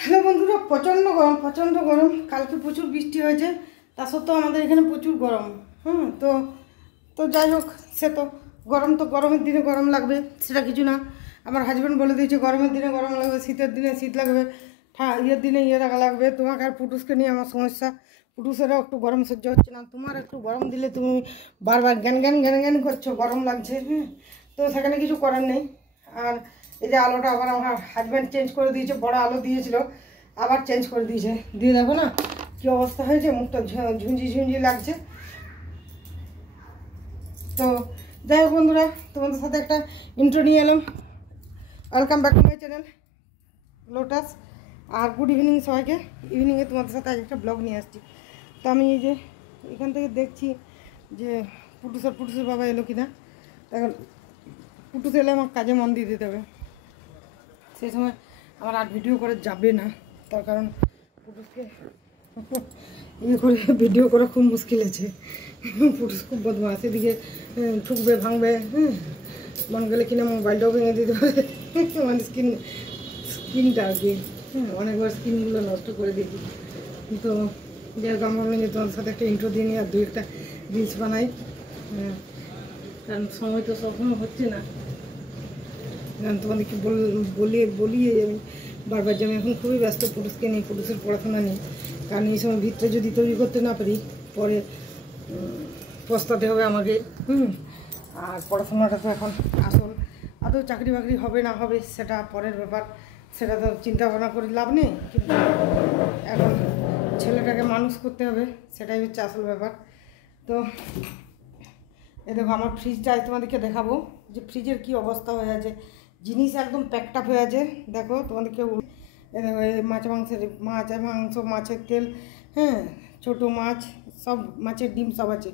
Hello বন্ধুরা, প্রচণ্ড গরম। কালকে প্রচুর বৃষ্টি হয়েছে, তা সত্ত্বেও আমাদের এখানে প্রচুর গরম। তো তো যাই হোক, সে তো গরম, তো গরমের দিনে গরম লাগবে, সেটা কিছু না। আমার হাজব্যান্ড বলে দিয়েছে গরমের দিনে গরম লাগবে, শীতের দিনে শীত লাগবে, ইয়ের দিনে ইয়ে লাগবে। তোমাকে আর পুটুসকে নিয়ে আমার সমস্যা। পুটুসেরও একটু গরম সহ্য হচ্ছে না, তোমার একটু গরম দিলে তুমি বারবার জ্ঞান করছো গরম লাগছে। তো সেখানে কিছু করার নেই। আর এই যে আলোটা আবার আমার হাজব্যান্ড চেঞ্জ করে দিয়েছে, বড় আলো দিয়েছিল, আবার চেঞ্জ করে দিয়েছে। দিয়ে দেখো না কি অবস্থা হয়েছে, মুখটা ঝুঁঝি লাগছে। তো যাই হোক বন্ধুরা, তোমাদের সাথে একটা ইন্ট্রো নিয়ে এলাম। Welcome back to my channel Lotus. আর গুড ইভিনিং সবাইকে। ইভিনিংয়ে তোমাদের সাথে আজ একটা ব্লগ নিয়ে আসছি। তো আমি এই যে এখান থেকে দেখছি যে পুটুসের বাবা এলো কিনা। এখন পুটুস এলে আমার কাজে মন দিয়ে দিতে হবে। সেই সময় আমার আর ভিডিও করে যাবে না, তার কারণ পুটুসকে ইয়ে করে ভিডিও করা খুব মুশকিল আছে। পুটুস খুব বদমাস, এদিকে ঠুকবে ভাঙবে, মন গেলে কিনা মোবাইলটাও ভেঙে দিতে পারে। মানে স্ক্রিনটা আর কি, অনেকবার স্ক্রিনগুলো নষ্ট করে দিই। তো যেরকম আমি ভাবলাম যে তোমার সাথে একটা ইন্ট্রো দিয়ে নিই আর দুই একটা রিলস বানাই, কারণ সময় তো সবসময় হচ্ছে না। তোমাদেরকে বলি আমি বারবার যে আমি এখন খুবই ব্যস্ত পুটুসকে নিয়ে, পুটুসের পড়াশোনা নিয়ে। কারণ এই সময় ভিতরে যদি তৈরি করতে না পারি, পরে পস্তাতে হবে আমাকে। আর পড়াশোনাটা তো এখন আসল, আদৌ চাকরি বাকরি হবে না হবে সেটা পরের ব্যাপার, সেটা তো চিন্তা ভাবনা করে লাভ নেই। কিন্তু এখন ছেলেটাকে মানুষ করতে হবে, সেটাই হচ্ছে আসল ব্যাপার। তো এ দেখো আমার ফ্রিজটা তোমাদেরকে দেখাবো যে ফ্রিজের কি অবস্থা হয়ে আছে। জিনিস একদম প্যাকড আপ হয়ে আছে। দেখো তোমাদেরকে এ দেখো, মাছ, মাংস, মাছের তেল, ছোটো মাছ, সব মাছের ডিম সব আছে।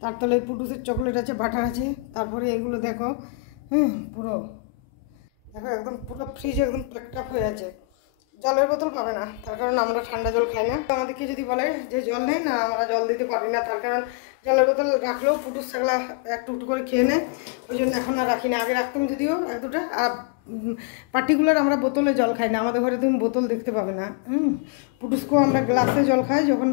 তার তলে পুটুসের চকলেট আছে, বাটার আছে। তারপরে এগুলো দেখো, পুরো দেখো একদম পুরো ফ্রিজ একদম প্যাকড আপ হয়ে আছে। জলের বোতল পাবে না, তার কারণ আমরা ঠান্ডা জল খাই না। আমাদেরকে যদি বলে যে জল নেই না, আমরা জল দিতে পারি না, তার কারণ জলের বোতল রাখলেও পুটুস সেগুলা একটু করে খেয়ে নেয়। ওই জন্য এখন আর রাখি না। আগে রাখতাম যদিও এক দুটা। আর পার্টিকুলার আমরা বোতলে জল খাই না, আমাদের ঘরে তুমি বোতল দেখতে পাবে না। পুটুসকেও আমরা গ্লাসে জল খাই, যখন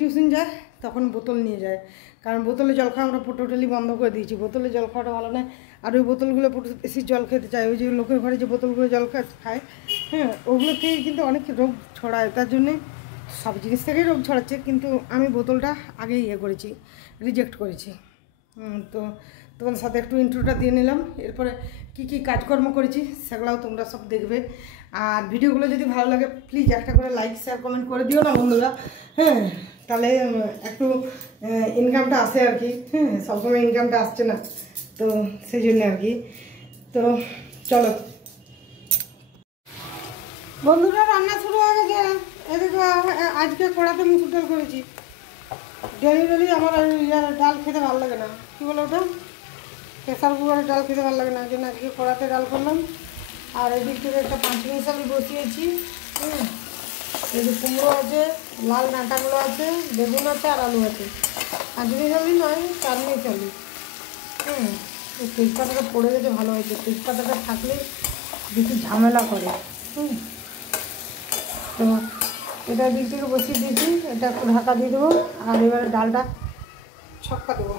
টিউশন যায় তখন বোতল নিয়ে যায়। কারণ বোতলে জল খাওয়া আমরা টোটালি বন্ধ করে দিয়েছি। বোতলে জল খাওয়াটা ভালো নয়। আর ওই বোতলগুলো পুটুস বেশি জল খেতে চায়, ওই যে লোকের ঘরে যে বোতলগুলো জল খায়, ওগুলো থেকে কিন্তু অনেক রোগ ছড়ায়। তার জন্যে সব জিনিস থেকেই রোগ ছড়াচ্ছে, কিন্তু আমি বোতলটা আগেই করেছি, রিজেক্ট করেছি। তো তোমাদের সাথে একটু ইন্ট্রোটা দিয়ে নিলাম। এরপরে কি কাজকর্ম করেছি সেগুলোও তোমরা সব দেখবে। আর ভিডিওগুলো যদি ভালো লাগে প্লিজ একটা করে লাইক শেয়ার কমেন্ট করে দিও না বন্ধুরা। তাহলে একটু ইনকামটা আসে আর কি। সবসময় ইনকামটা আসছে না, তো সেই জন্য আর কি। তো চলো বন্ধুরা, রান্না শুরু হয়ে গেছে। এদিকে আজকে কড়াতে মুসুর ডাল করেছি। ডেলি আমার ডাল খেতে ভালো লাগে না, কী বলো ওটা, প্রেসার কুকারের ডাল খেতে ভালো লাগে না, ওই জন্য আজকে কড়াতে ডাল করলাম। আর এদিক থেকে একটা পাঁচমিশ আমি বসিয়েছি। এই যে কুমড়ো আছে, লাল ডাঁটাগুলো আছে, বেগুন আছে, আর আলু আছে। পাঁচমিশ আলু নয়, চারমিশ আলু। তেজপাতাটা পড়ে গেছে, ভালো হয়েছে। তেজপাতাটা থাকলে বেশি ঝামেলা করে। তো এটা দিক থেকে বসিয়ে দিয়েছি, এটা একটু ঢাকা দিয়ে দেবো। আর এবারে ডালটা ছক্কা দেবো।